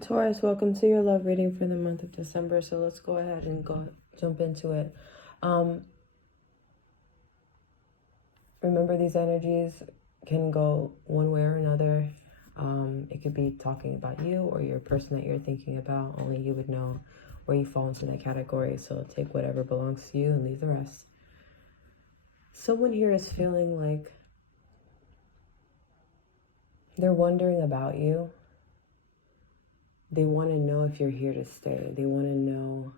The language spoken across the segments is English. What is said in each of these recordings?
Taurus, welcome to your love reading for the month of December. So let's go ahead and jump into it. Remember, these energies can go one way or another. It could be talking about you or your person that you're thinking about. Only you would know where you fall into that category. So take whatever belongs to you and leave the rest. Someone here is feeling like they're wondering about you. They want to know if you're here to stay. They want to know,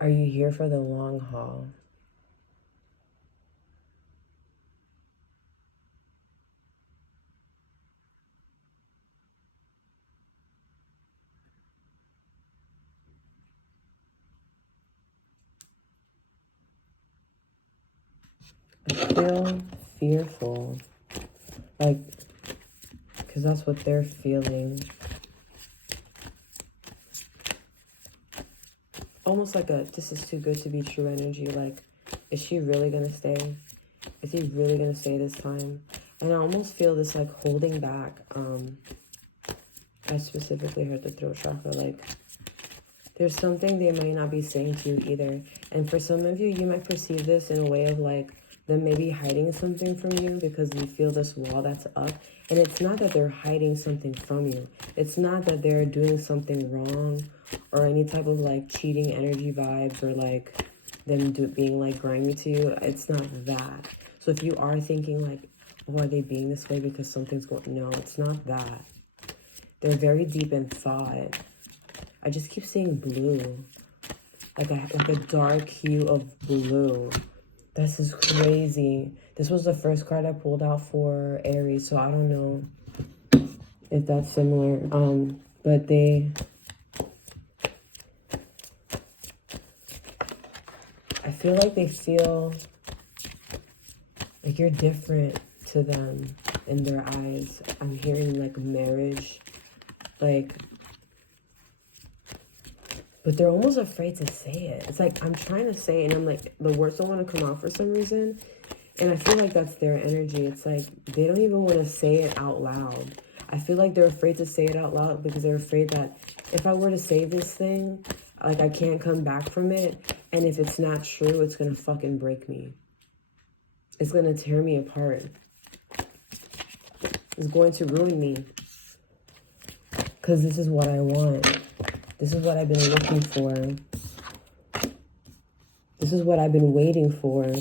are you here for the long haul? I feel fearful, like, because that's what they're feeling. Almost like a, this is too good to be true energy. Like, is she really going to stay? Is he really going to stay this time? And I almost feel this, like, holding back. I specifically heard the throat chakra. Like, there's something they might not be saying to you either. And for some of you, you might perceive this in a way of, like, them maybe hiding something from you because you feel this wall that's up. And it's not that they're hiding something from you. It's not that they're doing something wrong or any type of, like, cheating energy vibes or, like, them being, like, grimy to you. It's not that. So if you are thinking, like, oh, are they being this way because something's going... No, it's not that. They're very deep in thought. I just keep seeing blue. Like a dark hue of blue. This is crazy. This was the first card I pulled out for Aries, so I don't know if that's similar. But I feel like they feel like you're different to them in their eyes. I'm hearing like marriage, like, but they're almost afraid to say it. It's like, I'm trying to say it, and I'm like, the words don't want to come out for some reason. And I feel like that's their energy. It's like, they don't even want to say it out loud. I feel like they're afraid to say it out loud because they're afraid that if I were to say this thing, like, I can't come back from it. And if it's not true, it's going to fucking break me. It's going to tear me apart. It's going to ruin me. Because this is what I want. This is what I've been looking for. This is what I've been waiting for.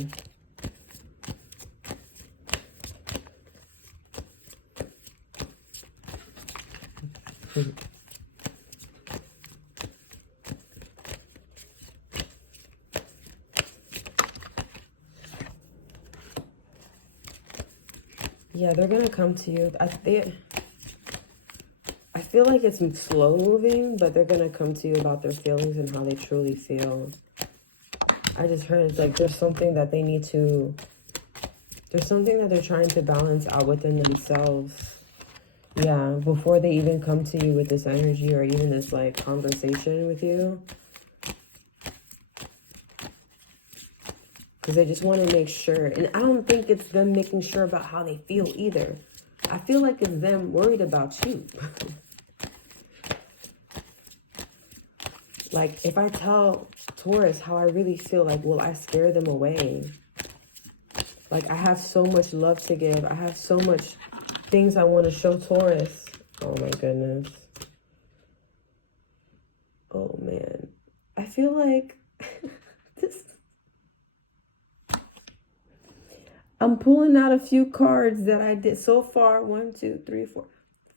Yeah, they're going to come to you. I feel like it's slow moving, but they're going to come to you about their feelings and how they truly feel. I just heard it's like there's something that they need to... There's something that they're trying to balance out within themselves. Yeah, before they even come to you with this energy or even this, like, conversation with you. Because they just want to make sure. And I don't think it's them making sure about how they feel either. I feel like it's them worried about you. Like, if I tell Taurus how I really feel, like, will I scare them away? Like, I have so much love to give. I have so much things I want to show Taurus. Oh, my goodness. Oh, man. I feel like this... I'm pulling out a few cards that I did so far. 1, 2, 3, 4,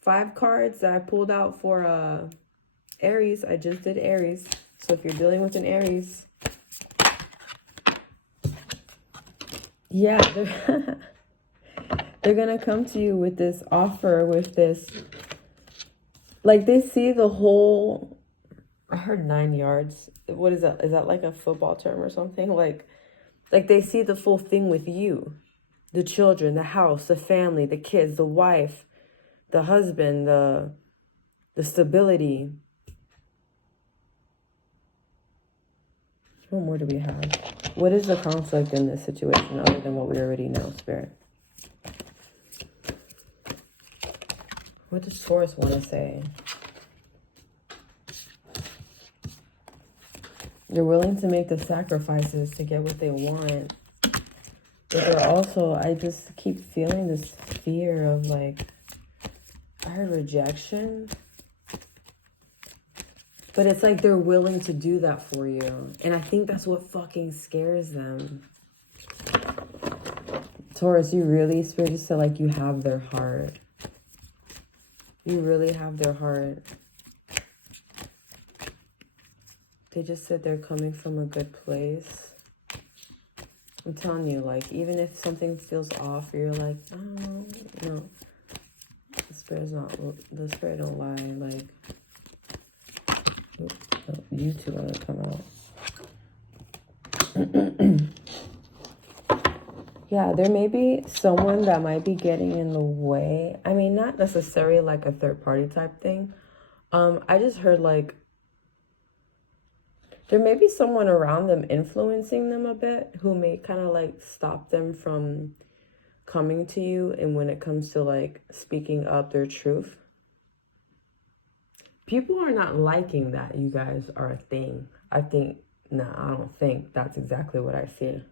5 cards that I pulled out for Aries. I just did Aries. So if you're dealing with an Aries, yeah, they're going to come to you with this offer, with this, like, they see the whole... I heard 9 yards. What is that? Is that like a football term or something? Like they see the full thing with you. The children, the house, the family, the kids, the wife, the husband, the stability. What more do we have? What is the conflict in this situation other than what we already know, Spirit? What does Taurus want to say? They're willing to make the sacrifices to get what they want. But they're also, I just keep feeling this fear of like, I heard rejection. But it's like they're willing to do that for you. And I think that's what fucking scares them. Taurus, you really, Spirit just said like you have their heart. You really have their heart. They just said they're coming from a good place. I'm telling you, like, even if something feels off, or you're like, oh, no. The Spirit's not, the Spirit don't lie. Like, oops, oh, you two want to come out. Yeah, there may be someone that might be getting in the way. I mean, not necessarily like a third party type thing. I just heard like, there may be someone around them influencing them a bit who may kind of like stop them from coming to you. And when it comes to like speaking up their truth, people are not liking that you guys are a thing. I think, no, I don't think that's exactly what I see.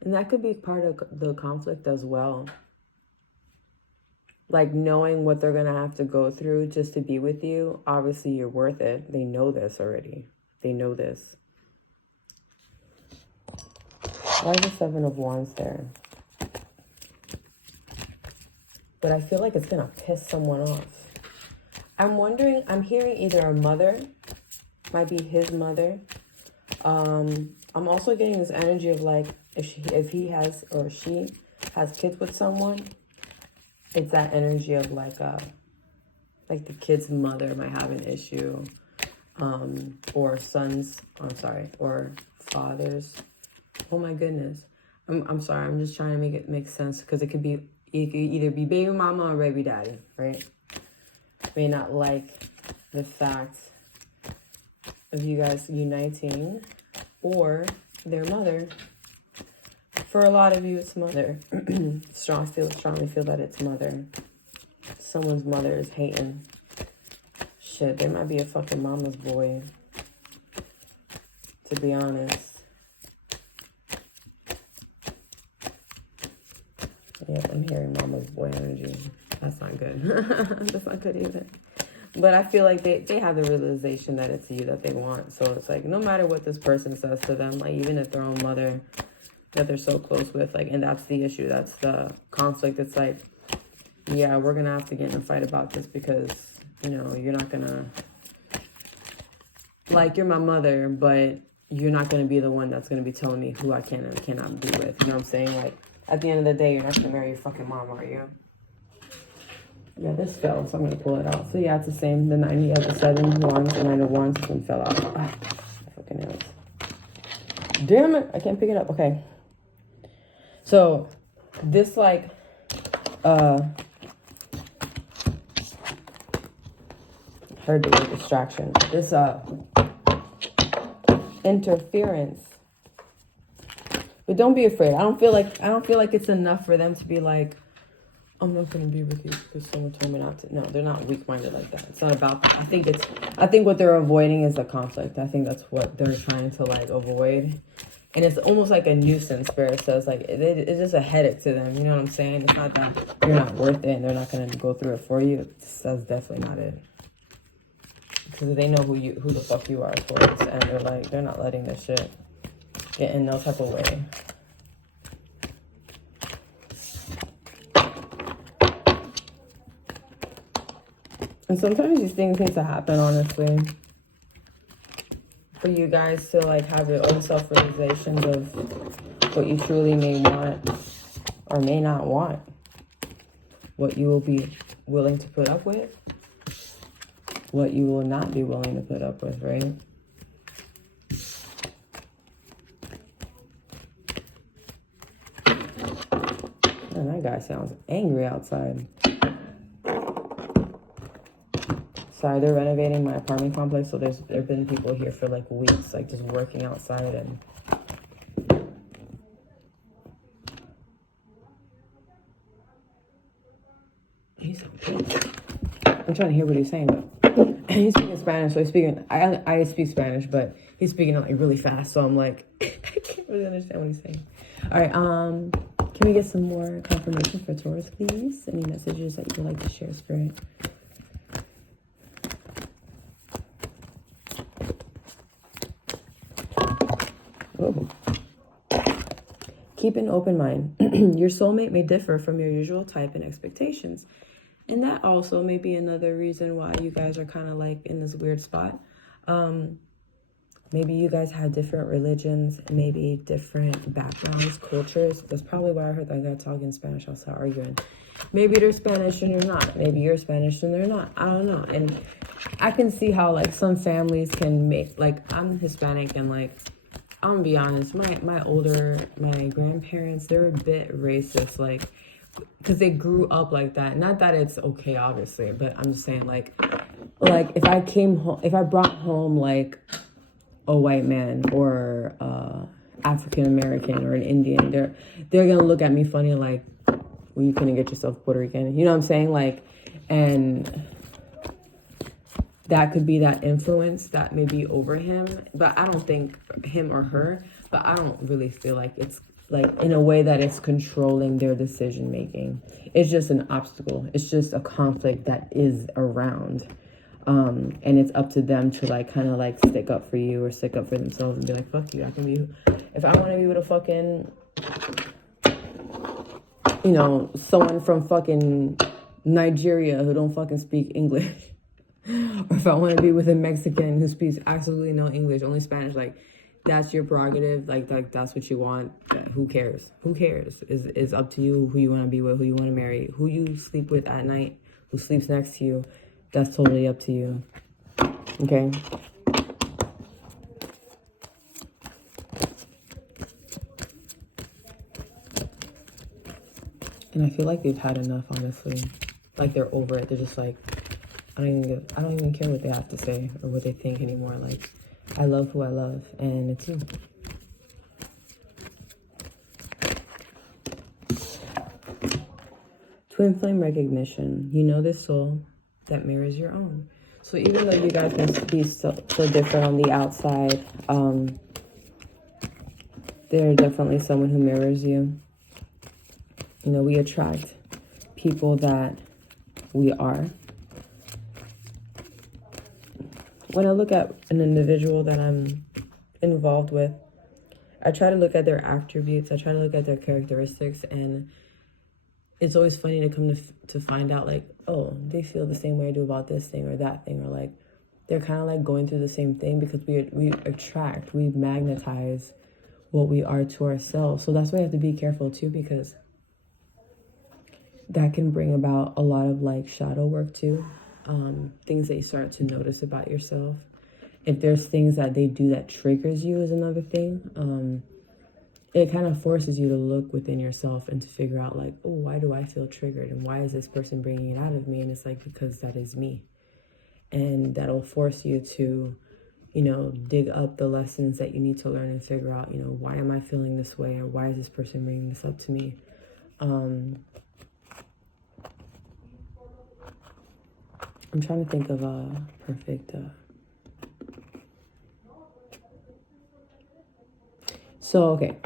And that could be part of the conflict as well. Like knowing what they're going to have to go through just to be with you. Obviously, you're worth it. They know this already. They know this. Why is the 7 of Wands there? But I feel like it's going to piss someone off. I'm wondering, I'm hearing either a mother, might be his mother. I'm also getting this energy of like, if he has or she has kids with someone, it's that energy of like the kid's mother might have an issue, or sons, or fathers. Oh my goodness. I'm sorry, I'm just trying to make it make sense, because it could either be baby mama or baby daddy, right? May not like the fact of you guys uniting, or their mother. For a lot of you, it's mother. Strongly feel that it's mother. Someone's mother is hating. Shit, they might be a fucking mama's boy, to be honest. Yep, I'm hearing mama's boy energy. That's not good. That's not good either. But I feel like they have the realization that it's you that they want. So it's like, no matter what this person says to them, like even if their own mother that they're so close with, like, and that's the issue, that's the conflict. It's like, yeah, we're gonna have to get in a fight about this, because, you know, you're not gonna, like, you're my mother, but you're not gonna be the one that's gonna be telling me who I can and cannot be with. You know what I'm saying? Like, at the end of the day, you're not gonna marry your fucking mom, are you? Yeah, this fell, so I'm gonna pull it out. So yeah, it's the same. The 90 of the 7 wands, the 9 of wands, this one fell out. Ah, fucking nails. Damn it, I can't pick it up. Okay. So this like heard the word distraction. This interference. But don't be afraid. I don't feel like it's enough for them to be like, I'm not gonna be with you because someone told me not to. No, they're not weak-minded like that. It's not about that. I think what they're avoiding is the conflict. I think that's what they're trying to like avoid. And it's almost like a nuisance, Spirit says. Like, it's just a headache to them. You know what I'm saying? It's not that you're not worth it and they're not going to go through it for you. That's definitely not it. Because they know who the fuck you are, Taurus. And they're like, they're not letting this shit get in no type of way. And sometimes these things need to happen, honestly. For you guys to like have your own self-realizations of what you truly may want or may not want. What you will be willing to put up with. What you will not be willing to put up with, right? Man, that guy sounds angry outside. Sorry, they're renovating my apartment complex, so there have been people here for like weeks, like just working outside. And He sounds pissed. I'm trying to hear what he's saying, but he's speaking Spanish, so he's speaking. I speak Spanish, but he's speaking it like really fast, so I'm like, I can't really understand what he's saying. All right, can we get some more confirmation for Taurus, please? Any messages that you would like to share, Spirit? Oh. Keep an open mind. Your soulmate may differ from your usual type and expectations. And that also may be another reason why you guys are kind of like in this weird spot. Maybe you guys have different religions, maybe different backgrounds, cultures. That's probably why I heard that guy talking Spanish. I was arguing. Maybe they're Spanish and you're not. Maybe you're Spanish and they're not. I don't know. And I can see how like some families can make, like I'm Hispanic and like, I'm gonna be honest, my grandparents, they're a bit racist, like, because they grew up like that. Not that it's okay, obviously, but I'm just saying, like if I came home, if I brought home like a white man or African American or an Indian, they're gonna look at me funny, like, well, you couldn't get yourself Puerto Rican. You know what I'm saying? Like, and that could be that influence that may be over him, but I don't think him or her, but I don't really feel like it's like in a way that it's controlling their decision making. It's just an obstacle. It's just a conflict that is around. And it's up to them to like kind of like stick up for you or stick up for themselves and be like, fuck you, I can be, if I want to be with a fucking, you know, someone from fucking Nigeria who don't fucking speak English. Or if I want to be with a Mexican who speaks absolutely no English, only Spanish, like, that's your prerogative. Like that's what you want. Who cares? Who cares? Is up to you who you want to be with, who you want to marry, who you sleep with at night, who sleeps next to you. That's totally up to you. Okay? And I feel like they've had enough, honestly. Like they're over it. They're just like, I don't even care what they have to say or what they think anymore. Like, I love who I love, and it's you. Twin flame recognition. You know this soul that mirrors your own. So even though you guys can be so different on the outside, they're definitely someone who mirrors you. You know, we attract people that we are. When I look at an individual that I'm involved with, I try to look at their attributes. I try to look at their characteristics, and it's always funny to come to find out, like, oh, they feel the same way I do about this thing or that thing, or like they're kind of like going through the same thing, because we attract, we magnetize what we are to ourselves. So that's why you have to be careful too, because that can bring about a lot of like shadow work too. Things that you start to notice about yourself. If there's things that they do that triggers you is another thing. It kind of forces you to look within yourself and to figure out like, oh, why do I feel triggered? And why is this person bringing it out of me? And it's like, because that is me. And that'll force you to, you know, dig up the lessons that you need to learn and figure out, you know, why am I feeling this way? Or why is this person bringing this up to me? I'm trying to think of a perfect... So, okay.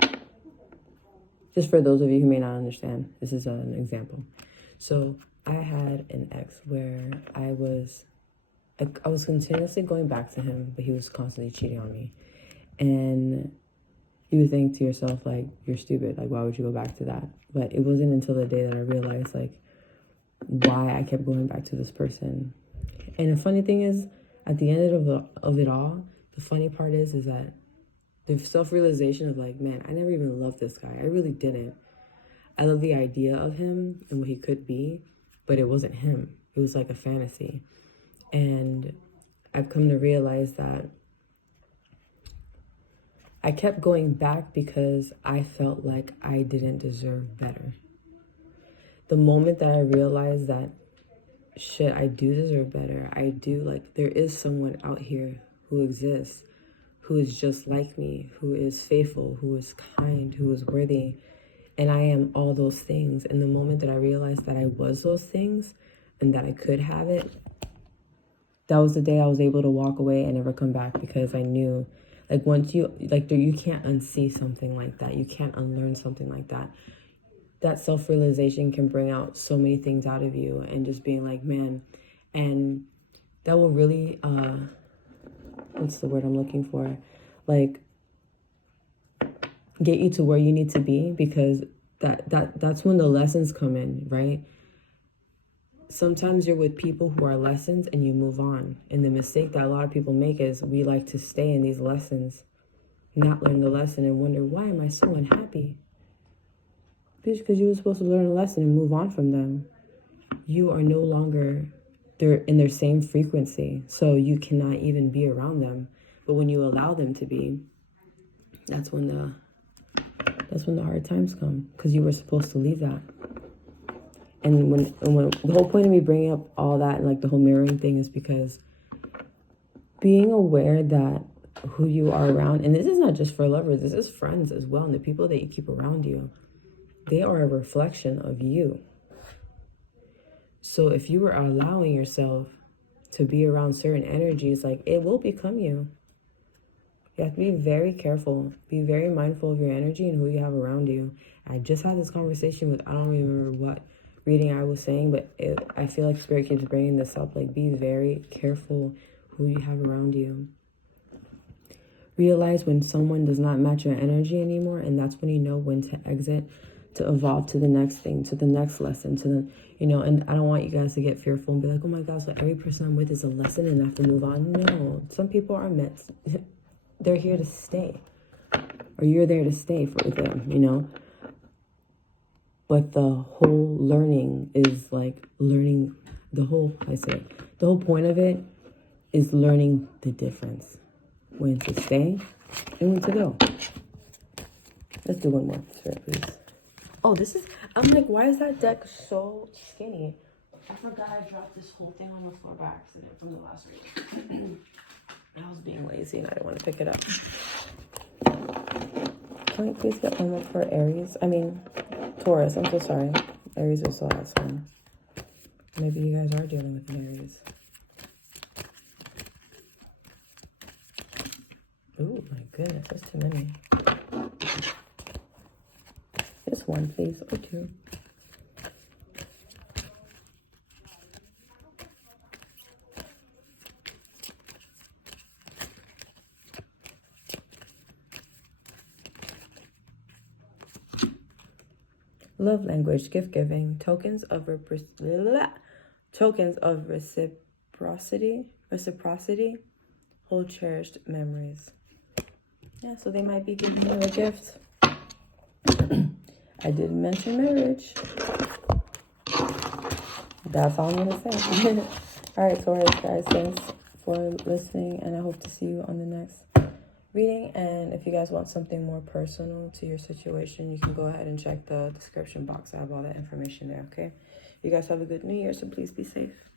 Just for those of you who may not understand, this is an example. So, I had an ex where I was continuously going back to him, but he was constantly cheating on me. And you would think to yourself, like, you're stupid. Like, why would you go back to that? But it wasn't until the day that I realized, like, why I kept going back to this person. And the funny thing is, at the end of it all, the funny part is that the self-realization of like, man, I never even loved this guy. I really didn't. I love the idea of him and what he could be, but it wasn't him. It was like a fantasy. And I've come to realize that I kept going back because I felt like I didn't deserve better. The moment that I realized that, shit, I do deserve better. I do, like, there is someone out here who exists, who is just like me, who is faithful, who is kind, who is worthy. And I am all those things. And the moment that I realized that I was those things and that I could have it, that was the day I was able to walk away and never come back, because I knew, like, once you, like, you can't unsee something like that. You can't unlearn something like that. That self-realization can bring out so many things out of you, and just being like, man, and that will really, what's the word I'm looking for? Like, get you to where you need to be, because that's when the lessons come in, right? Sometimes you're with people who are lessons and you move on. And the mistake that a lot of people make is we like to stay in these lessons, not learn the lesson, and wonder, why am I so unhappy? Because you were supposed to learn a lesson and move on from them. You are no longer in their same frequency, so you cannot even be around them. But when you allow them to be, that's when the hard times come, because you were supposed to leave that. And when the whole point of me bringing up all that and like the whole mirroring thing is because being aware that who you are around, and this is not just for lovers, this is friends as well, and the people that you keep around you, they are a reflection of you. So if you are allowing yourself to be around certain energies, like, it will become you. You have to be very careful, be very mindful of your energy and who you have around you. I just had this conversation with, I don't remember what reading I was saying, but I feel like Spirit keeps bringing this up. Like, be very careful who you have around you. Realize when someone does not match your energy anymore, and that's when you know when to exit, to evolve to the next thing, to the next lesson, to the, and I don't want you guys to get fearful and be like, oh my gosh, so every person I'm with is a lesson and I have to move on. No, some people are meant, they're here to stay, or you're there to stay with them, But the whole learning is like learning the whole point of it is learning the difference. When to stay and when to go. Let's do one more, Spirit, please. Oh, I'm like, why is that deck so skinny? I forgot I dropped this whole thing on the floor by accident from the last reading. I was being lazy and I didn't want to pick it up. Can we please get one more for Taurus? I'm so sorry. Aries was the last one. Maybe you guys are dealing with an Aries. Oh my goodness, that's too many. Just one, please, or two. Love language, gift giving, tokens of reciprocity, hold cherished memories. Yeah, so they might be giving you a gift. I didn't mention marriage. That's all I'm gonna say. All right, Taurus, guys, thanks for listening, and I hope to see you on the next reading. And if you guys want something more personal to your situation, you can go ahead and check the description box. I have all that information there, okay? You guys have a good New Year, so please be safe.